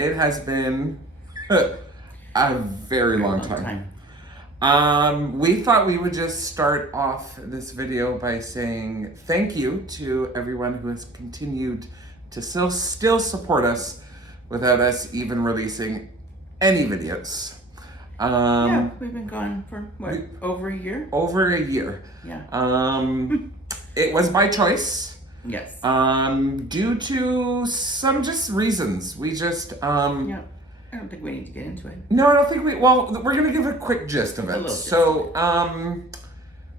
It has been a very long time. We thought we would just start off this video by saying thank you to everyone who has continued to still support us without us even releasing any videos. Yeah, we've been gone for what, over a year? Over a year. Yeah. It was by choice. Yes. Due to some just reasons. We just Yeah. I don't think we need to get into it. No, I don't think we're gonna give a quick gist of it. So,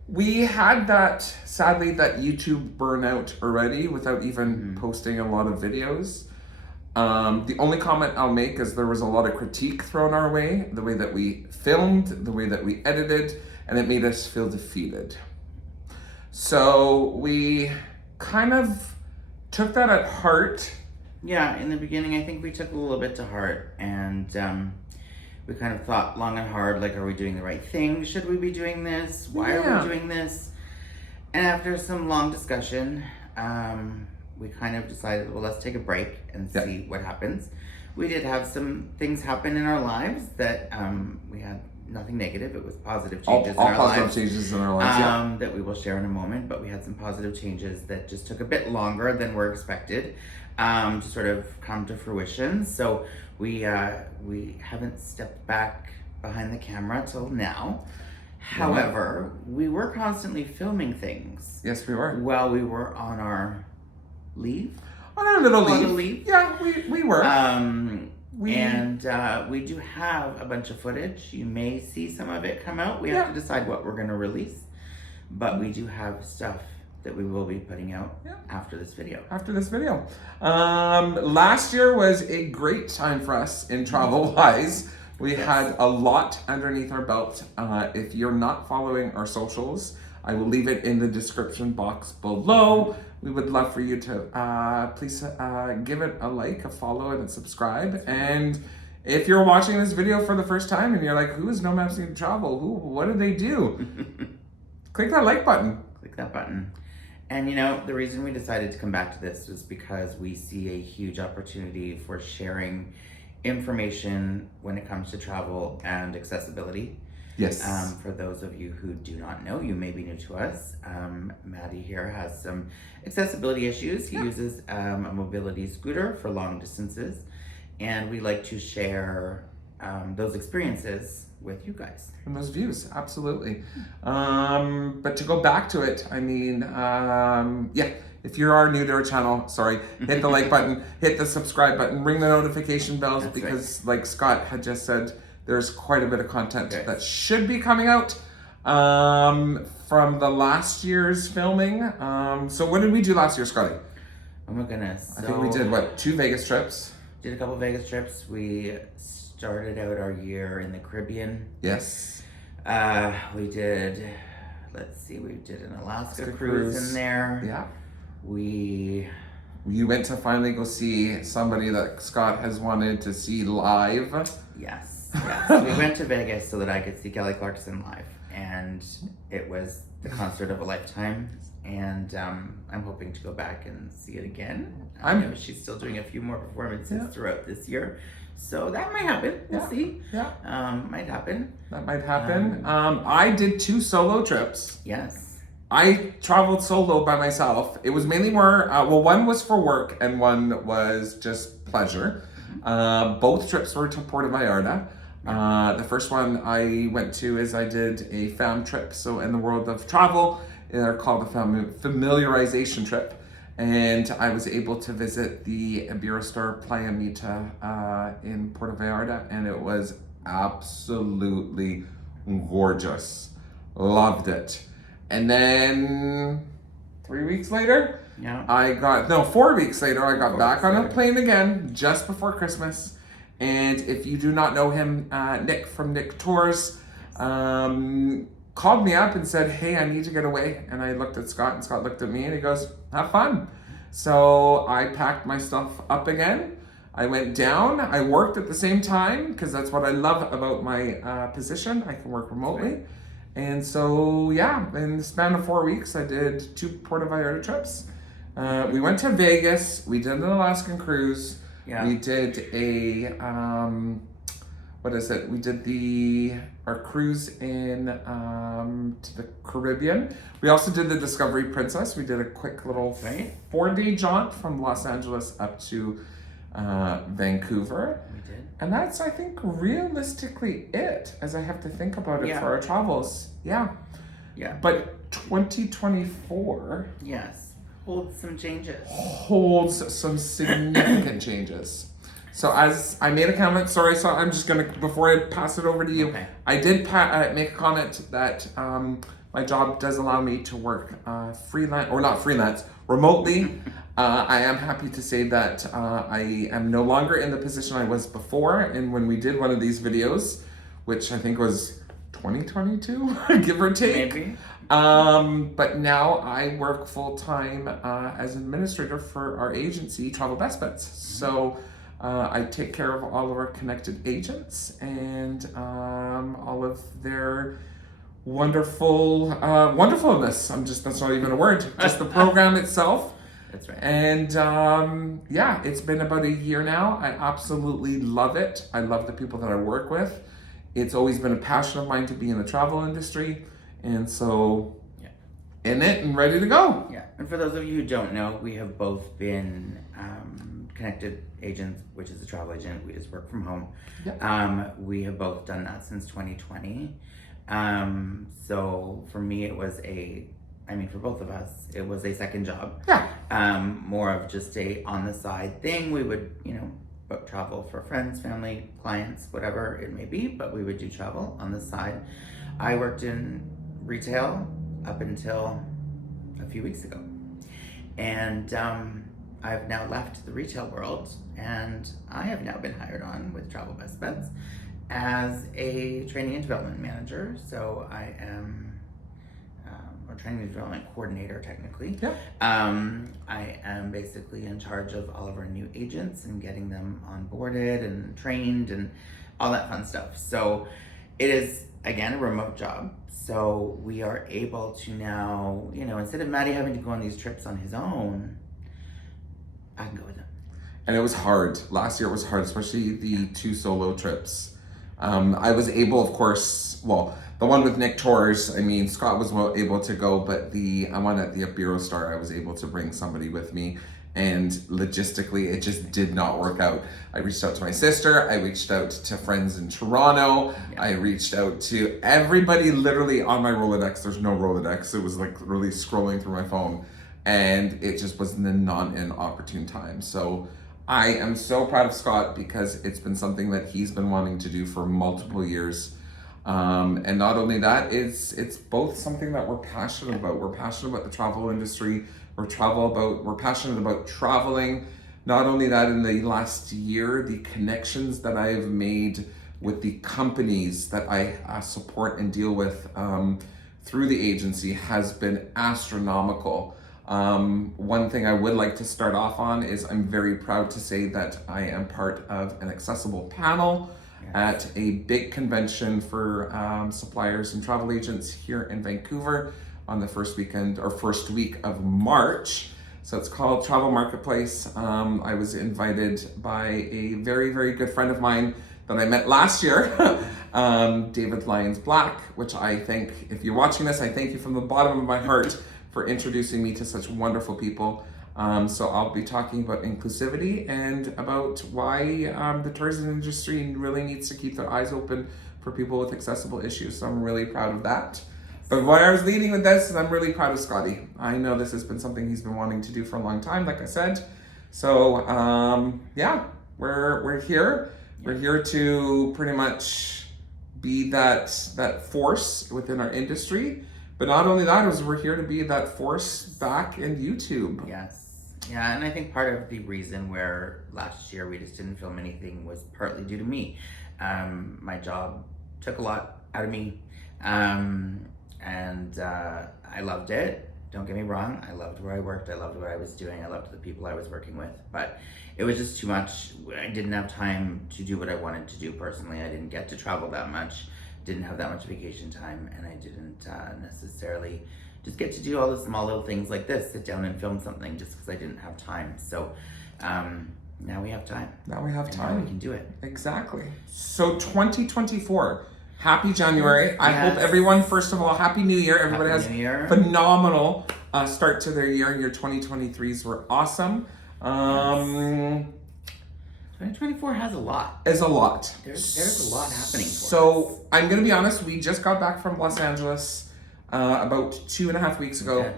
we had sadly that YouTube burnout already without even posting a lot of videos. The only comment I'll make is there was a lot of critique thrown our way, the way that we filmed, the way that we edited, and it made us feel defeated. So we kind of took that at heart. Yeah, in the beginning, I think we took a little bit to heart, and we kind of thought long and hard, like, are we doing the right thing? Should we be doing this? Why are we doing this? And after some long discussion, we kind of decided, well, let's take a break and see what happens. We did have some things happen in our lives that we had nothing negative. It was positive changes in our lives. All positive changes in our lives, that we will share in a moment. But we had some positive changes that just took a bit longer than were expected to sort of come to fruition. So we haven't stepped back behind the camera till now. However, we were constantly filming things. Yes, we were. While we were on our leave. On our little leave. Yeah, we were. We do have a bunch of footage. You may see some of it come out. We have to decide what we're going to release. But we do have stuff that we will be putting out after this video. Last year was a great time for us in travel-wise. We had a lot underneath our belt. If you're not following our socials, I will leave it in the description box below. We would love for you to please give it a like, a follow, and a subscribe. And if you're watching this video for the first time and you're like, who is NoMapsNeededTravel? What do they do? Click that like button. Click that button. And you know, the reason we decided to come back to this is because we see a huge opportunity for sharing information when it comes to travel and accessibility. Yes. For those of you who do not know, you may be new to us. Maddie here has some accessibility issues. He uses a mobility scooter for long distances, and we like to share those experiences with you guys. And those views, absolutely. But to go back to it, I mean, if you are new to our channel, hit the like button, hit the subscribe button, ring the notification bells. That's because like Scott had just said, there's quite a bit of content that should be coming out from the last year's filming. So what did we do last year, Scotty? Oh my goodness. I think we did, 2 Vegas trips? Did a couple Vegas trips. We started out our year in the Caribbean. Yes. We did, we did an Alaska cruise in there. Yeah. You went to finally go see somebody that Scott has wanted to see live. Yes. We went to Vegas so that I could see Kelly Clarkson live, and it was the concert of a lifetime. And I'm hoping to go back and see it again. I know she's still doing a few more performances throughout this year, so that might happen. We'll see. Yeah. Might happen. That might happen. I did 2 solo trips. Yes. I traveled solo by myself. It was mainly more, one was for work and one was just pleasure. Both trips were to Puerto Vallarta. The first one I went to I did a fam trip. So in the world of travel, they're called a familiarization trip. And I was able to visit the Iberostar Playa Mita in Puerto Vallarta, and it was absolutely gorgeous. Loved it. And then 3 weeks later, 4 weeks later, I got back on a plane again just before Christmas. And if you do not know him, Nick from Nick Tours, called me up and said, hey, I need to get away. And I looked at Scott, and Scott looked at me, and he goes, have fun. So I packed my stuff up again. I went down. I worked at the same time because that's what I love about my position. I can work remotely. And so, in the span of 4 weeks, I did 2 Puerto Vallarta trips. We went to Vegas. We did an Alaskan cruise. Yeah. We did a what is it? We did our cruise in to the Caribbean. We also did the Discovery Princess. We did a quick little Right. 4-day jaunt from Los Angeles up to Vancouver. We did. And that's, I think, realistically it, as I have to think about it for our travels. Yeah. Yeah. But 2024 yes, holds some changes. Holds some significant changes. So as I made a comment, sorry, so I'm just gonna, before I pass it over to you, Okay. I did make a comment that my job does allow me to work remotely. I am happy to say that I am no longer in the position I was before, and when we did one of these videos, which I think was 2022, give or take. Maybe. But now I work full-time as administrator for our agency, Travel Best Bets. So I take care of all of our connected agents and all of their wonderfulness. That's not even a word. Just the program itself. That's right. And yeah, it's been about a year now. I absolutely love it. I love the people that I work with. It's always been a passion of mine to be in the travel industry. And so, in it and ready to go. Yeah, and for those of you who don't know, we have both been connected agents, which is a travel agent. We just work from home. Yep. We have both done that since 2020. So for me, for both of us, it was a second job. Yeah. More of just a on the side thing. We would, book travel for friends, family, clients, whatever it may be, but we would do travel on the side. I worked in retail up until a few weeks ago. And I've now left the retail world, and I have now been hired on with Travel Best Bets as a training and development manager. So I am or training and development coordinator technically. Yeah. I am basically in charge of all of our new agents and getting them onboarded and trained and all that fun stuff. So it is, again, a remote job. So we are able to now, instead of Maddie having to go on these trips on his own, I can go with him. And it was hard. Last year it was hard, especially the 2 solo trips. I was able, of course, the one with Nick Tours, Scott was able to go, but the one at the Bureau Star, I was able to bring somebody with me. And logistically, it just did not work out. I reached out to my sister. I reached out to friends in Toronto. Yeah. I reached out to everybody literally on my Rolodex. There's no Rolodex. It was like really scrolling through my phone. And it just was not an opportune time. So I am so proud of Scott because it's been something that he's been wanting to do for multiple years. And not only that, it's both something that we're passionate about. We're passionate about the travel industry. We're passionate about traveling. Not only that, in the last year, the connections that I have made with the companies that I support and deal with through the agency has been astronomical. One thing I would like to start off on is I'm very proud to say that I am part of an accessible panel at a big convention for suppliers and travel agents here in Vancouver on the first week of March. So it's called Travel Marketplace. I was invited by a very, very good friend of mine that I met last year, David Lyons Black, which I think, if you're watching this, I thank you from the bottom of my heart for introducing me to such wonderful people. So I'll be talking about inclusivity and about why the tourism industry really needs to keep their eyes open for people with accessible issues. So I'm really proud of that. But why I was leading with this is I'm really proud of Scotty. I know this has been something he's been wanting to do for a long time, like I said. So we're here. We're here to pretty much be that force within our industry. But not only that, we're here to be that force back in YouTube. Yes. Yeah, and I think part of the reason where last year we just didn't film anything was partly due to me. My job took a lot out of me. And I loved it. Don't get me wrong. I loved where I worked. I loved what I was doing. I loved the people I was working with. But it was just too much. I didn't have time to do what I wanted to do personally. I didn't get to travel that much. Didn't have that much vacation time. And I didn't necessarily just get to do all the small little things like this. Sit down and film something just because I didn't have time. So Now we have time. Now we have And time. now we can do it. Exactly. So 2024. Happy January. I Yes. hope everyone, first of all, Happy New Year. Everybody Happy has New Year. phenomenal start to their year. Your 2023s were awesome. 2024 has a lot. Is a lot. There's a lot happening for us. So I'm going to be honest. We just got back from Los Angeles about 2.5 weeks ago. Okay.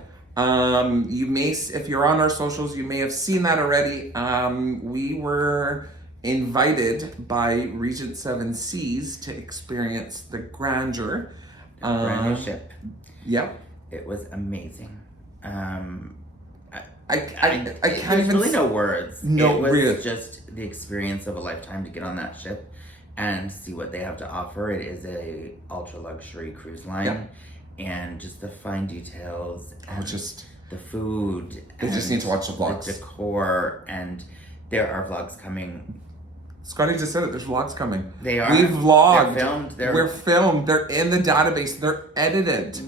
You may, if you're on our socials, you may have seen that already. We were invited by Regent Seven Seas to experience the grandeur. Brand new ship. Yep. It was amazing. I can't There's even. really no words. No, it was really. just the experience of a lifetime to get on that ship and see what they have to offer. It is a ultra luxury cruise line, and just the fine details. And Just the food. They just need to watch the vlogs. The decor, and there are vlogs coming. Scotty just said it. There's vlogs coming. They are. We vlogged. They're filmed. We're filmed. They're in the database. They're edited.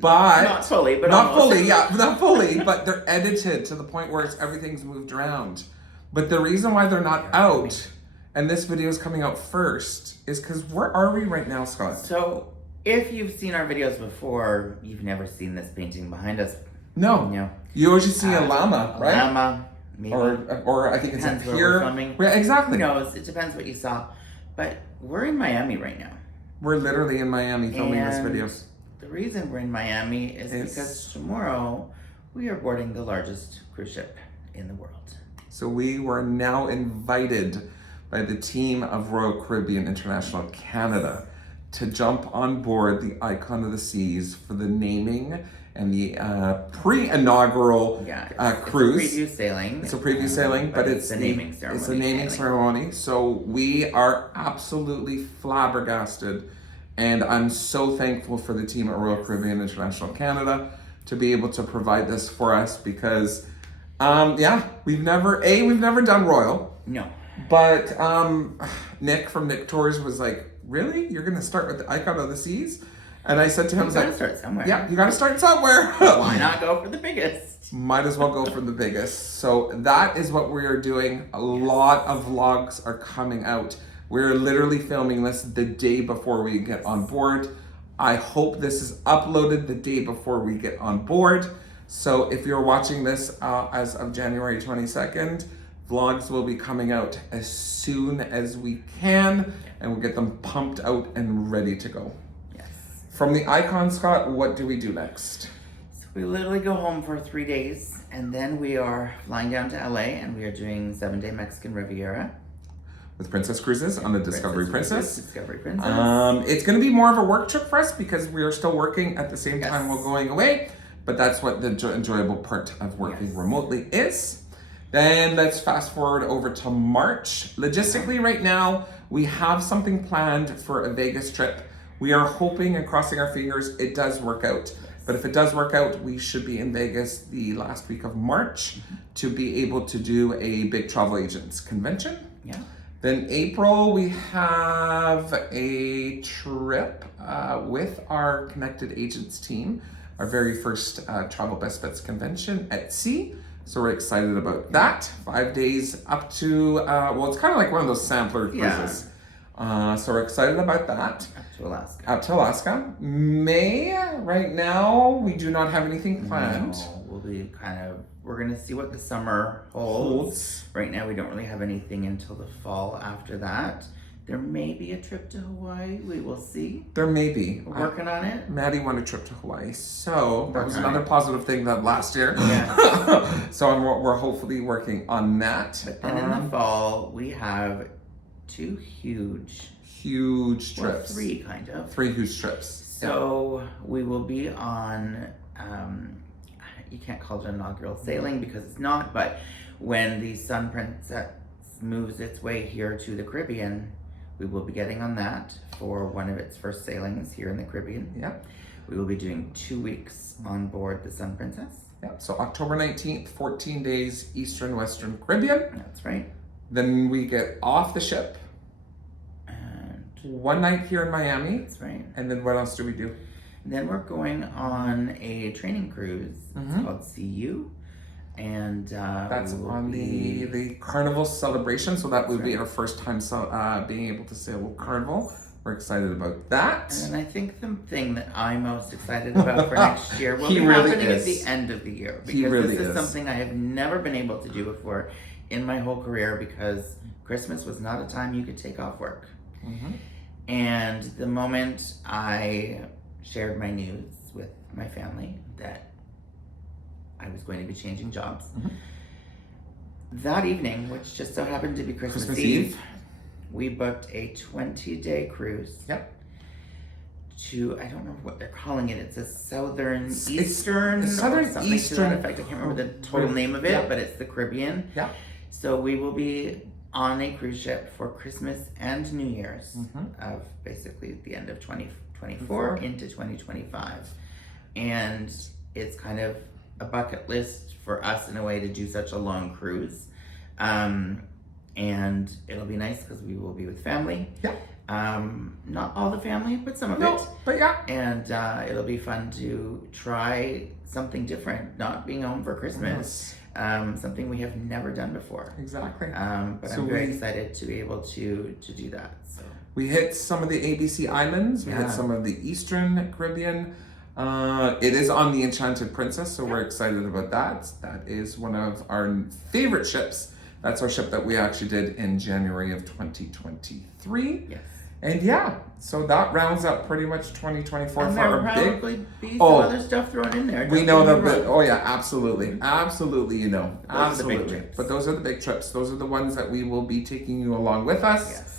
But not fully, but not almost. fully, yeah, not fully, but they're edited to the point where everything's moved around. But the reason why they're not out, and this video is coming out first, is because where are we right now, Scott? So, if you've seen our videos before, you've never seen this painting behind us. No, No. you always just see a llama, right? Llama, maybe. Or I think it's a Depends where pier. we're filming. Yeah, exactly. Who knows? It depends what you saw. But we're in Miami right now. We're literally in Miami filming this And video. the reason we're in Miami is It's- because tomorrow we are boarding the largest cruise ship in the world. So we were now invited by the team of Royal Caribbean International Canada to jump on board the Icon of the Seas for the naming and the pre-inaugural cruise. It's a preview sailing. It's a preview sailing, but it's the naming ceremony. It's a naming ceremony. So we are absolutely flabbergasted, and I'm so thankful for the team at Royal Caribbean International Canada to be able to provide this for us because, we've never done Royal, No. but Nick from Nick Tours was like, "Really? You're gonna start with the Icon of the Seas?" And I said to him, "I was gotta like, start somewhere. Yeah, you gotta start somewhere. Why not go for the biggest? Might as well go for the biggest." So that is what we are doing. A lot of vlogs are coming out. We're literally filming this the day before we get on board. I hope this is uploaded the day before we get on board. So if you're watching this as of January 22nd, vlogs will be coming out as soon as we can, and we'll get them pumped out and ready to go. Yes. From the Icon, Scott, what do we do next? So we literally go home for 3 days, and then we are flying down to LA, and we are doing 7-day Mexican Riviera. With Princess Cruises on the Discovery Princess. Discovery Princess. It's going to be more of a work trip for us because we are still working at the same time while going away. But that's what the enjoyable part of working remotely is. Then let's fast forward over to March. Logistically, right now, we have something planned for a Vegas trip. We are hoping and crossing our fingers it does work out. But if it does work out, we should be in Vegas the last week of March to be able to do a big travel agents convention. Yeah. Then April, we have a trip with our Connected Agents team, our very first Travel Best Bets convention at sea. So we're excited about that. 5 days up to, it's kind of like one of those sampler cruises. So we're excited about that. Up to Alaska. May, right now, we do not have anything planned. No, we'll be we're gonna see what the summer holds. Right now, we don't really have anything until the fall after that. There may be a trip to Hawaii, we will see. There may be. We're working on it. Maddie won a trip to Hawaii, so that was another positive thing that last year. Yeah. So we're hopefully working on that. And in the fall, we have 2 huge trips. Well, 3 kind of. 3 huge trips. So we will be on, you can't call it an inaugural sailing because it's not, but when the Sun Princess moves its way here to the Caribbean, we will be getting on that for one of its first sailings here in the Caribbean. Yeah. We will be doing 2 weeks on board the Sun Princess. Yeah. So October 19th, 14 days, Eastern Western Caribbean. That's right. Then we get off the ship. And 1 night here in Miami. that's right. And then what else do we do? Then we're going on a training cruise. It's called CU. And That's we will on be- the Carnival celebration, so that would be right. our first time being able to sail Carnival. We're excited about that. And I think the thing that I'm most excited about for next year will He be really happening is. at the end of the year. Because He really this is is. something I have never been able to do before in my whole career, because Christmas was not a time you could take off work. Mm-hmm. And the moment I shared my news with my family that I was going to be changing jobs, Mhm. that evening, which just so happened to be Christmas Eve, we booked a 20-day cruise. Yep. To, I don't know what they're calling it. It's a southern It's eastern, southern or something eastern. to that effect. I can't remember the total name of it, Yeah. but it's the Caribbean. Yeah. So we will be on a cruise ship for Christmas and New Year's of basically the end of 2024 into 2025. And it's kind of a bucket list for us in a way to do such a long cruise. And it'll be nice because we will be with family. Yeah. Not all the family, but some of No, it. but yeah. And it'll be fun to try something different, not being home for Christmas. Something we have never done before. Exactly. But So I'm very excited to be able to do that. So we hit some of the ABC islands. We Yeah. hit some of the Eastern Caribbean. It is on the Enchanted Princess, so we're excited about that. That is one of our favorite ships. That's our ship that we actually did in January of 2023. yes. And yeah, so that rounds up pretty much 2024 And for there will our big. probably be some Oh, other stuff thrown in there. We don't know get me that. wrong. Oh yeah, absolutely, absolutely. You know, Those are the big absolutely. trips. But those are the big trips. Those are the ones that we will be taking you along with us. Yes.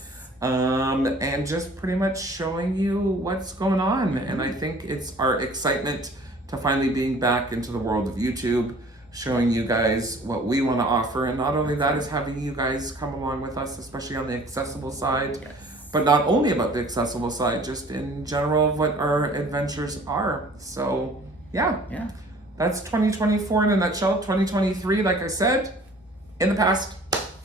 And just pretty much showing you what's going on. And I think it's our excitement to finally being back into the world of YouTube, showing you guys what we want to offer. And not only that, is having you guys come along with us, especially on the accessible side. Yes. But not only about the accessible side, just in general of what our adventures are. So yeah, Yeah. that's 2024 in a nutshell. 2023, like I said, in the past.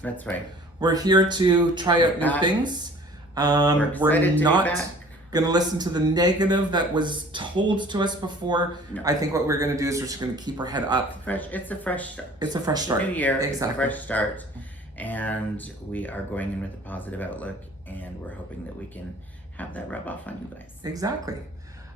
That's right. We're here to try out new Back. things. We're We're excited to be not back. going to listen to the negative that was told to us before. No. I think what we're going to do is we're just going to keep our head up. It's a fresh start. It's a fresh start. New year, Exactly. it's a fresh start. And we are going in with a positive outlook, and we're hoping that we can have that rub off on you guys. Exactly.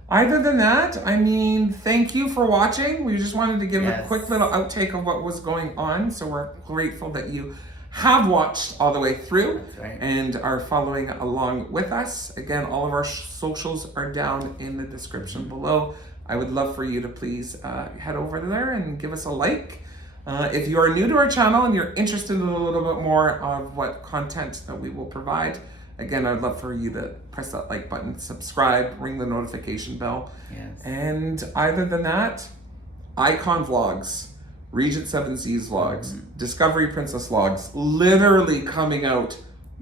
Other than that, I mean, thank you for watching. We just wanted to give a Yes. quick little outtake of what was going on. So we're grateful that you have watched all the way through That's right. and are following along with us. Again, all of our socials are down in the description below. I would love for you to please head over there and give us a like. If you are new to our channel and you're interested in a little bit more of what content that we will provide, again, I'd love for you to press that like button, subscribe, ring the notification bell. Yes. And other than that, Icon Vlogs, Regent Seven Seas Vlogs, Discovery Princess Vlogs, literally coming out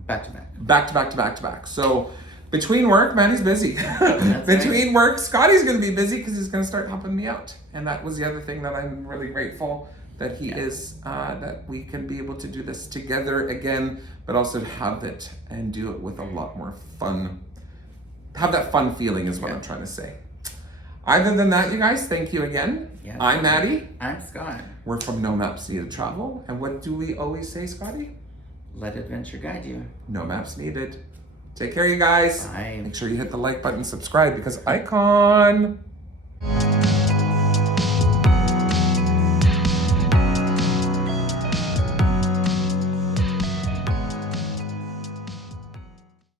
Back to back. back to back to back to back. So between work, Manny's busy. That's Between work, Scotty's going to be busy because he's going to start helping me out. And that was the other thing that I'm really grateful that he is, that we can be able to do this together again, but also to have it and do it with a lot more fun. Have that fun feeling is what I'm trying to say. Other than that, you guys, thank you again. Yeah. I'm Maddie. I'm Scott. We're from No Maps Needed Travel. And what do we always say, Scotty? Let adventure guide you. No maps needed. Take care, you guys. Bye. Make sure you hit the like button, subscribe, because Icon.